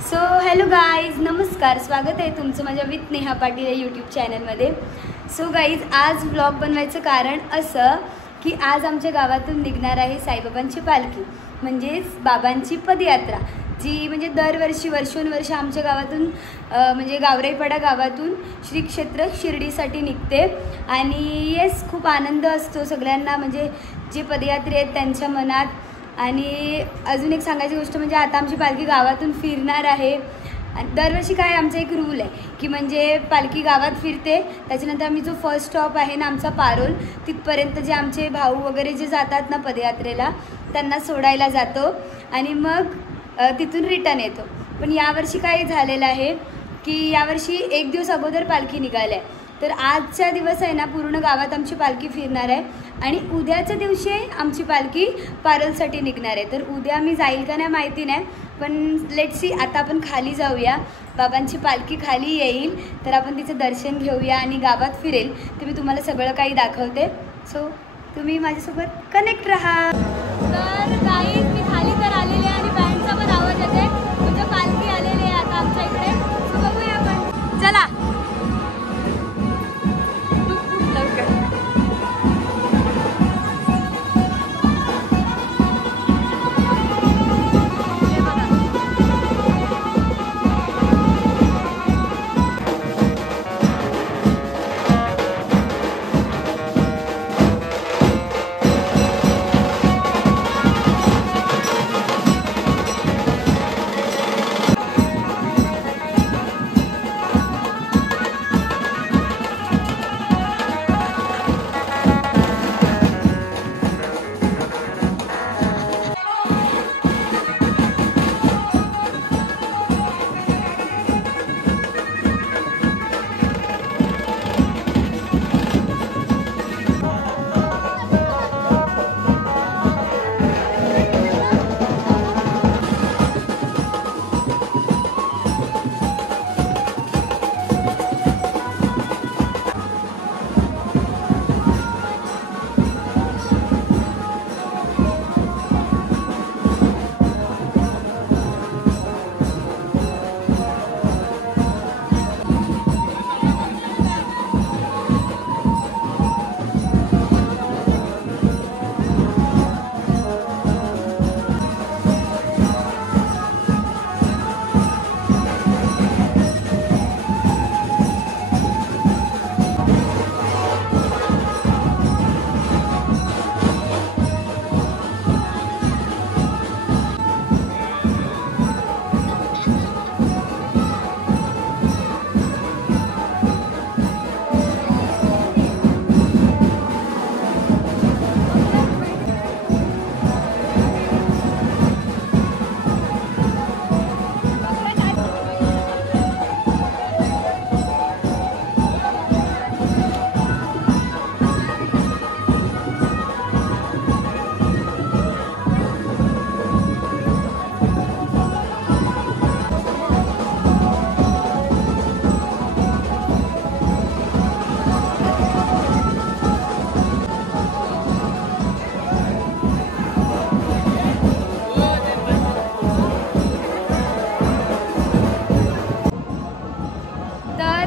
So hello guys, नमस्कार. स्वागत आहे तुमचं माझ्या विथ नेहा पाटील या यूट्यूब चॅनलमध्ये. सो गाईज, आज व्लॉग बनवायचं कारण असं की आज आमच्या गावातून निघणार आहे साईबाबांची पालखी, म्हणजेच बाबांची पदयात्रा, जी म्हणजे दरवर्षी वर्षोनवर्ष आमच्या गावातून म्हणजे गावराईपाडा गावातून श्री क्षेत्र शिर्डीसाठी निघते. आणि येस, खूप आनंद असतो सगळ्यांना, म्हणजे जे पदयात्री आहेत त्यांच्या मनात. आणि अजून एक सांगायची गोष्ट म्हणजे आता आमची पालखी गावातून फिरणार आहे. दरवर्षी काय आमचा एक रूल आहे की म्हणजे पालखी गावात फिरते, त्याच्यानंतर आम्ही जो फर्स्ट स्टॉप आहे ना आमचा पारोल, तिथपर्यंत जे आमचे भाऊ वगैरे जे जातात ना पदयात्रेला त्यांना सोडायला जातो आणि मग तिथून रिटर्न येतो. पण यावर्षी काय झालेलं आहे की यावर्षी एक दिवस अगोदर पालखी निघाली आहे. तर आजच्या दिवस आहे ना पूर्ण गावात आमची पालखी फिरणार आहे आणि उद्याच्या दिवशी आमची पालखी पारोलसाठी निघणार आहे. तर उद्या मी जाईल का नाही माहिती नाही, पण लेट्स सी. आता आपण खाली जाऊया, बाबांची पालखी खाली येईल तर आपण तिचं दर्शन घेऊया आणि गावात फिरेल तर मी तुम्हाला सगळं काही दाखवते. सो तुम्ही माझ्यासोबत कनेक्ट राहा. तर गाईज, मी खाली तर आलेले आहे आणि बँडचा पण आवाज येते, म्हणजे पालखी आलेली आहे आता आमच्या इकडे. सो बघूया आपण, चला.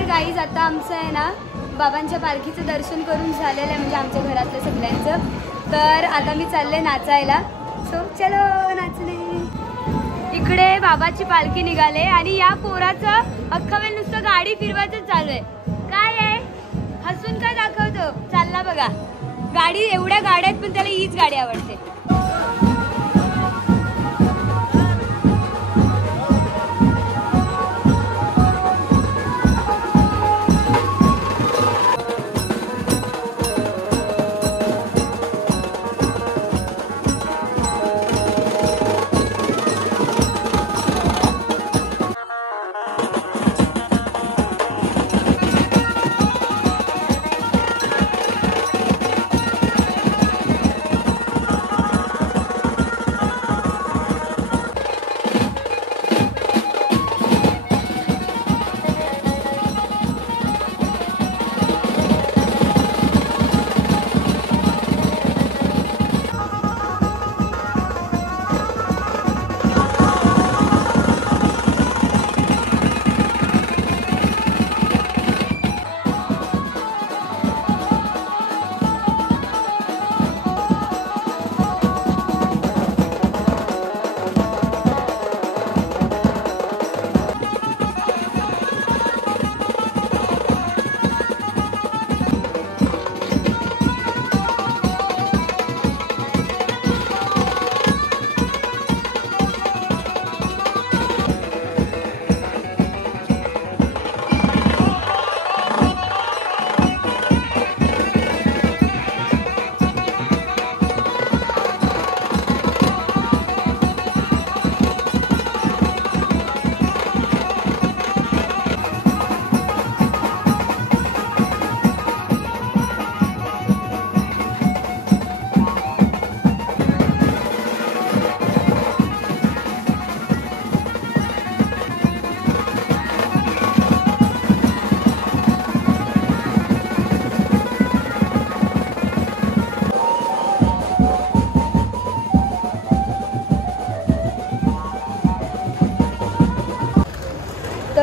गाईज, आता आमचं आहे ना बाबांच्या पालखीचं दर्शन करून झालेलं आहे, म्हणजे आमच्या घरातल्या सगळ्यांचं. तर आता मी चालले नाचायला. सो चलो नाचणे. इकडे बाबाची पालखी निघाले आणि या पोराचं अख्खा वेळ नुसतं गाडी फिरवायचं चालू आहे. काय आहे, हसून काय दाखवतो, चालला बघा. गाडी, एवढ्या गाड्या आहेत पण त्याला हीच गाडी आवडते.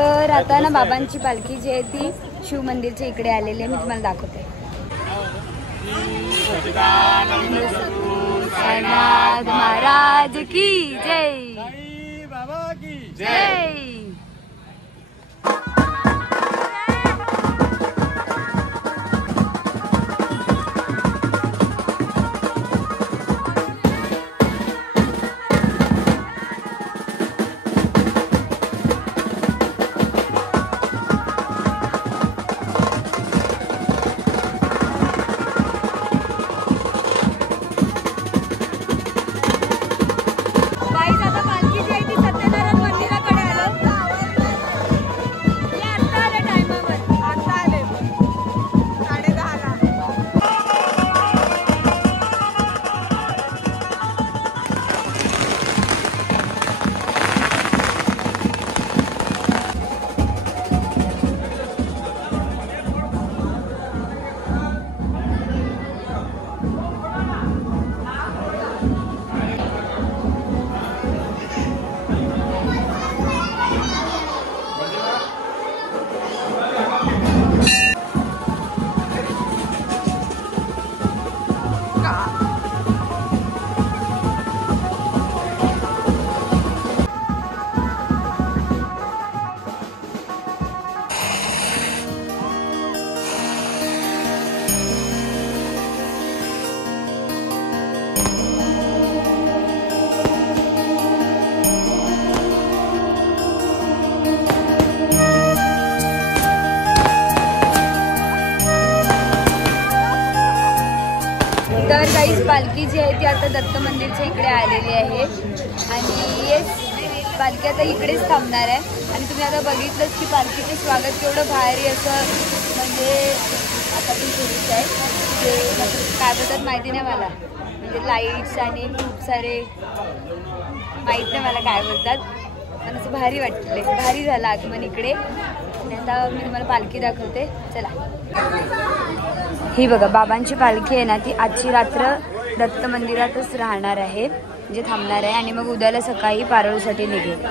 तर आता ना बाबांची पालखी जी आहे ती शिव मंदिरच्या इकडे आलेली आहे. मी तुम्हाला दाखवते. साईनाथ महाराज की जय, साई बाबा की जय. तर गाईज पालखी जी आहे ती आता दत्त मंदिरच्या इकडे आलेली आहे आणि येस पालखी आता इकडेच थांबणार आहे. आणि तुम्ही आता बघितलंच की पालखीचं स्वागत केवढं भारी असं म्हणजे आता पण सुरूच आहे. ते काय बोलतात माहिती नाही मला, म्हणजे लाईट्स आणि खूप सारे माहीत नाही मला काय बोलतात, पण असं भारी वाटलं, भारी झालं आगमन इकडे. आणि आता मी तुम्हाला पालखी दाखवते. चला. ही बघा बाबांची पालखी आहे ना ती आजची रात्र दत्त मंदिरातच राहणार आहे, म्हणजे थांबणार आहे आणि मग उद्याला सकाळी पारोळसाठी निघेल.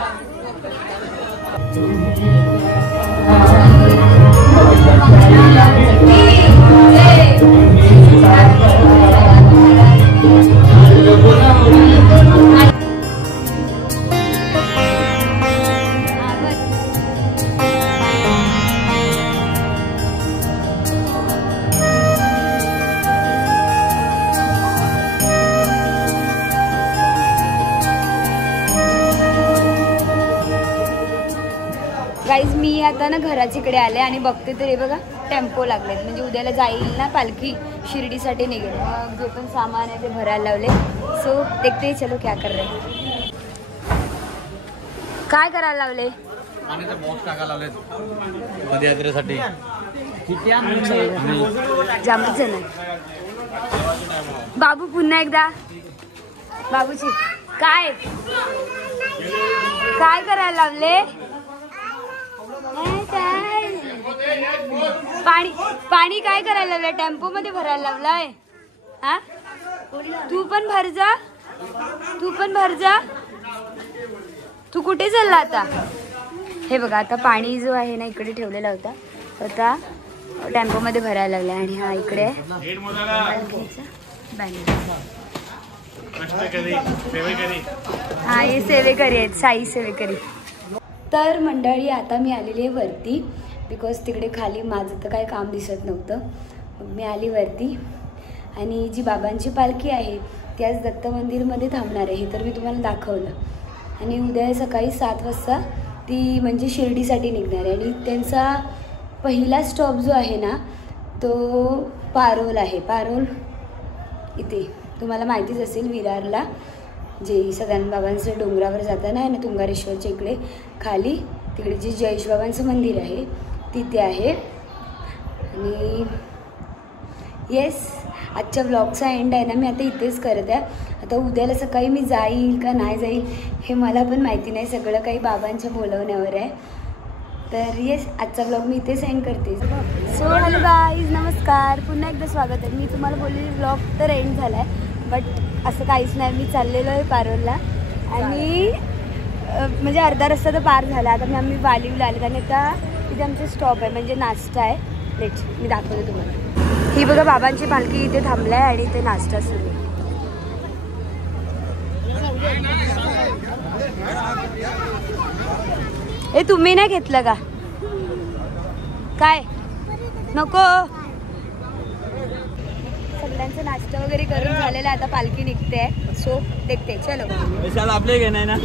गाईज मी आता ना घराच्या इकडे आले आणि बघते तर हे बघा टेम्पो लागलेत, म्हणजे उद्याला जाईल ना पालखी शिर्डीसाठी निघेल. मग जे पण सामान आहे ते भरायला लावले. सो देखते चलो क्या कर रहे. काय करायला लावले? बॉक्स टाकायला लावले पदयात्रेसाठी. जामच जण. बाबू पुन्हा एकदा बाबूची काय काय करायला लावले? पाणी काय करायला लावलंय? टेम्पो मध्ये भरायला लावलाय. हा तू पण भर जा, तू पण भर जा. तू कुठे चालला आता? हे बघा आता पाणी जो आहे ना इकडे ठेवलेला होता, आता टेम्पो मध्ये भरायला लागलाय. आणि हा इकडे हा हे सेवेकरी आहेत, साई सेवेकरी. तर मंडळी आता मी आलेली आहे वरती, बिकॉज तिकडे खाली माझं तर काही काम दिसत नव्हतं. मग मी आली वरती आणि जी बाबांची पालखी आहे ती आज दत्त मंदिरमध्ये थांबणार आहे, हे तर मी तुम्हाला दाखवलं. आणि उद्या सकाळी 7 वाजता ती म्हणजे शिर्डीसाठी निघणार आहे. आणि त्यांचा पहिला स्टॉप जो आहे ना तो पारोल आहे. पारोल इथे तुम्हाला माहितीच असेल, विरारला जे सदानंद बाबांचं डोंगरावर जाताना आहे ना तुंगारेश्वरच्या इकडे खाली तिकडे जे जयेश बाबांचं मंदिर आहे तिथे आहे. आणि येस आजच्या ब्लॉगचा एंड आहे ना मी आता इथेच करत आहे. आता उद्याला सकाळी मी जाईल का नाही जाईल हे मला पण माहिती नाही, सगळं काही बाबांच्या बोलवण्यावर आहे. तर येस आजचा ब्लॉग मी इथेच एंड करते. सो हॅलो गाईज, नमस्कार, पुन्हा एकदा स्वागत आहे. मी तुम्हाला बोललेली ब्लॉग तर एंड झाला आहे, बट असं काहीच नाही. मी चाललेलो आहे पारोलला आणि म्हणजे अर्धा रस्ता तर पार झाला. आता आम्ही वालीवला आले आणि आता इथे आमचा स्टॉप आहे म्हणजे नाश्ता आहे. लेट मी दाखवते तुम्हाला. ही बघा बाबांची पालखी इथे थांबलाय आणि इथे नाश्ता सुरू आहे. हे तुम्ही नाही घेतलं का काय? नको. सगळ्यांचा नाश्ता वगैरे करून झालेला आता पालखी निघते. सो देखते चलो. आपले घे नाही ना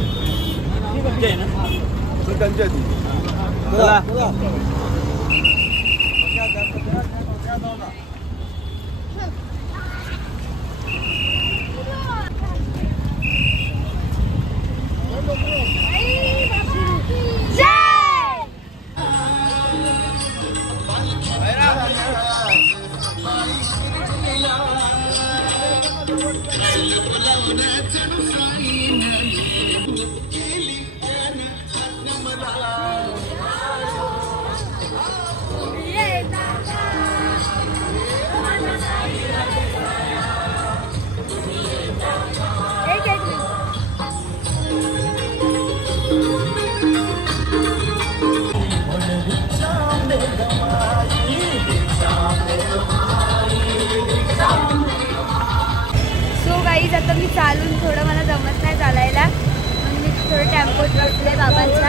आता मी चालून थोडं मला जमत नाही चालायला म्हणून मी थोडं टेम्पोत बसले बाबांच्या.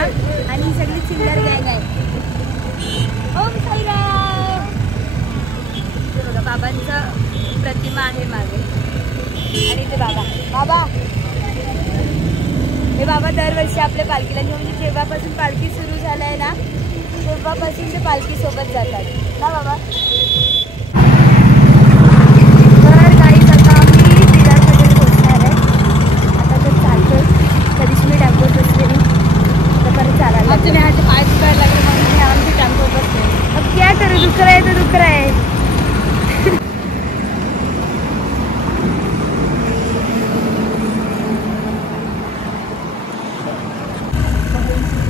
आणि ही सगळी चिल्लर गँग आहे. ओम साईराम. बघा बाबांचं प्रतिमा आहे मागे आणि ते बाबा हे बाबा दरवर्षी आपल्या पालखीला म्हणजे जेव्हापासून पालखी सुरू झालाय ना तेव्हापासून ते पालखी सोबत जातात ना बाबा. क्या करूँ, दुख रहा है तो दुख रहा है.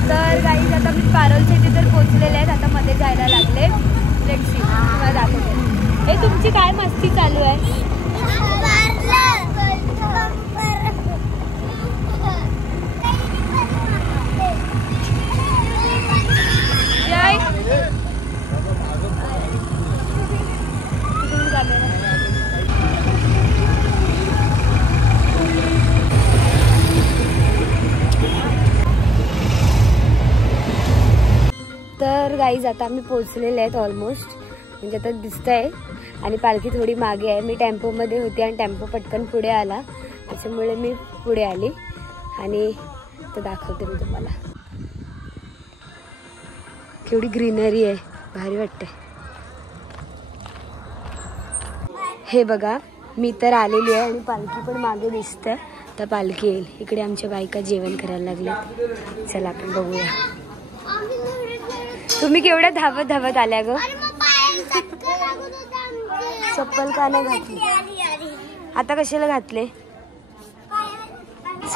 तर गाईज आता मी पारोलच्या इथे तर पोहोचलेले आहेत. आता मध्ये जायला लागले. लेट्स सी तुम्हाला दाखवते. हे तुमची काय मस्ती चालू आहे? तर गाईज आता आम्ही पोहोचलेले आहेत ऑलमोस्ट. म्हणजे आता दिसतंय आणि पालखी थोडी मागे आहे. मी टेम्पोमध्ये होती आणि टेम्पो पटकन पुढे आला त्याच्यामुळे मी पुढे आली आणि तर दाखवते मी तुम्हाला. केवढी ग्रीनरी आहे, भारी वाटते. हे बघा मी तर आलेली आहे आणि पालखी पण मागे दिसते. तर पालखी येईल इकडे. आमच्या बायका जेवण करायला लागले. चला आपण बघूया. तुम्ही केवढ्या धावत धावत आल्या ग? चप्पल का नाही घातली? आता कशाला घातले?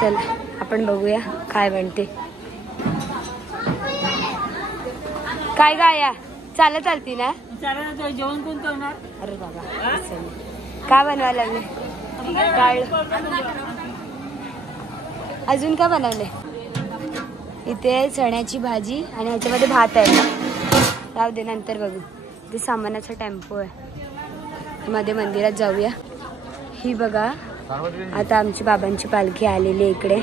चल आपण बघूया काय बनते. काय गाया चालत आलती ना? जेवण कोण करणार? अरे बाबा काय बनवायला लागले? डाळ. अजून काय बनवले? इथे चण्याची भाजी आणि ह्याच्यामध्ये भात आहे. राहू दे नंतर बघू. ते सामानाचा टेम्पो आहे. मध्ये मंदिरात जाऊया. ही बघा आता आमची बाबांची पालखी आलेली आहे इकडे.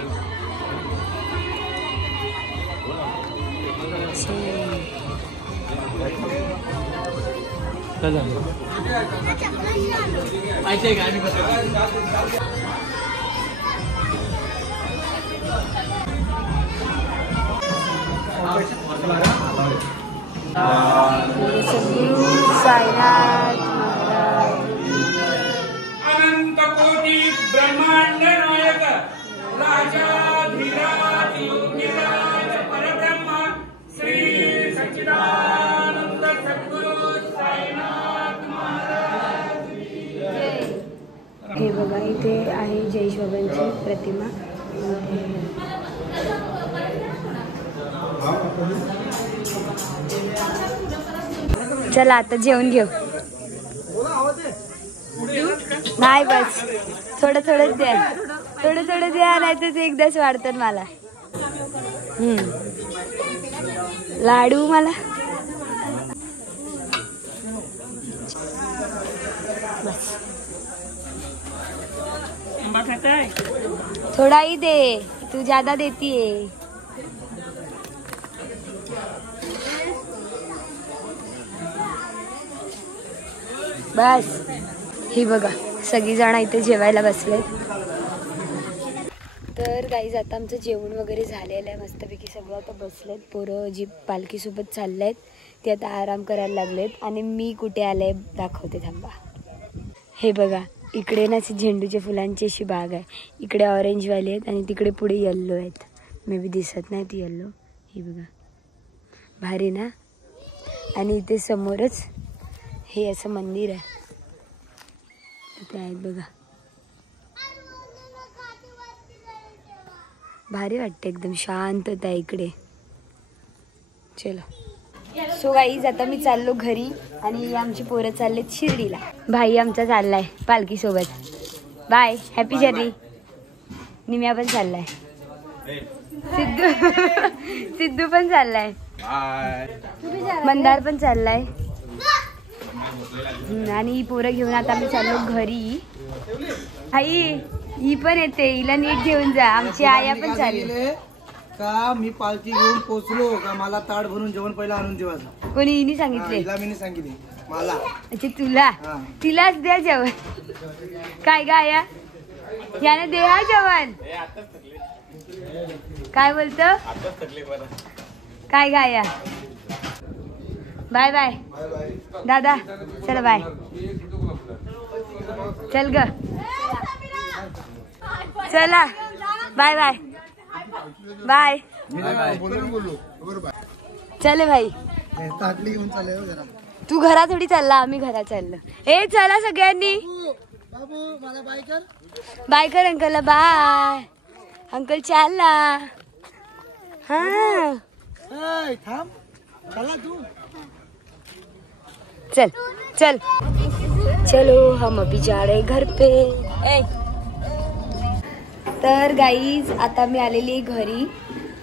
साईनाथ अनंत कोटी ब्रह्मांड नायक राजाधिराज योगीराज परब्रह्म श्री सच्चिदानंद सद्गुरु साईनाथ महाराज. हे बघा इथे आहे जयेश बाबांची प्रतिमा. चला आता जेवण घेऊ. नाही बस थोडं थोडं द्या, थोडं थोडं द्या, नाही तर ते एकदाच वाढतात मला. लाडू मला बस आंबा खाताय? थोड़ा ही दे, तू ज्यादा देती है. बस. ही बघा सगळी जण इथे जेवायला बसलेत. तर गाईज आता आमचं जेवण वगैरे झालेलं आहे मस्तपैकी. सगळं आता बसलेत. पोरं जी पालखीसोबत चाललेत ते आता आराम करायला लागलेत. आणि मी कुठे आले दाखवते थांबा. हे बघा इकडे ना अशी झेंडूच्या फुलांची अशी बाग आहे. इकडे ऑरेंजवाले आहेत आणि तिकडे पुढे येल्लो आहेत. मे बी दिसत नाही ती येल्लो. ही बघा भारी ना. आणि इथे समोरच हे असं मंदिर आहे. इथे आहेत बघा. भारी वाटते एकदम शांतता आहे इकडे. चलो सो गाईज आता मी चाललो घरी आणि आमची पोरं चाललेत शिर्डीला. भाई आमचा चाललाय पालखी सोबत. Bye happy journey. निम्या पण चाललाय. सिद्धू पण चाललाय. मंदार पण चाललाय. आणि पोरं घेऊन आता आम्ही चाललो घरी. आई ही पण येते. हिला नीट घेऊन जा. आमची आया पण चालली. का मी पालखी घेऊन पोचलो का मला ताट भरून जेवण पहिला आणून देवायचं. कोणी हिने सांगितले? मी सांगितले मला. अच्छा तुला. तिलाच द्या जेवण. काय ग आया याने दे हा जेवण. काय बोलतो काय ग आया. बाय बाय दादा. चल बाय. चल ग चला बाय बाय बाय. चले भाई. ताटली घेऊन चालले जरा. तू घरा थोडी चालला. आम्ही घरा चाललो. ए चला सगळ्यांनी. बाबू मला बाय कर. बाय कर अंकलला. बाय अंकल चालला. हा थांब चला तू. चल चल चलो हम अभी जा रहे घर पे. तर गाईज आता मी आलेली घरी.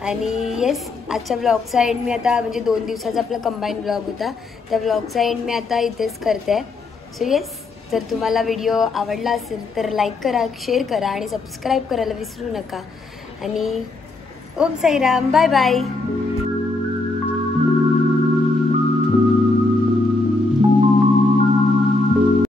आणि येस आजच्या ब्लॉगचा एंड मी आता म्हणजे 2 दिवसाचा आपला कंबाईन ब्लॉग होता त्या ब्लॉगचा एंड मी आता इथेच करते. सो येस जर तुम्हाला व्हिडिओ आवडला असेल तर लाईक करा, शेअर करा आणि सबस्क्राईब करायला विसरू नका. आणि ओम साईराम. Bye bye.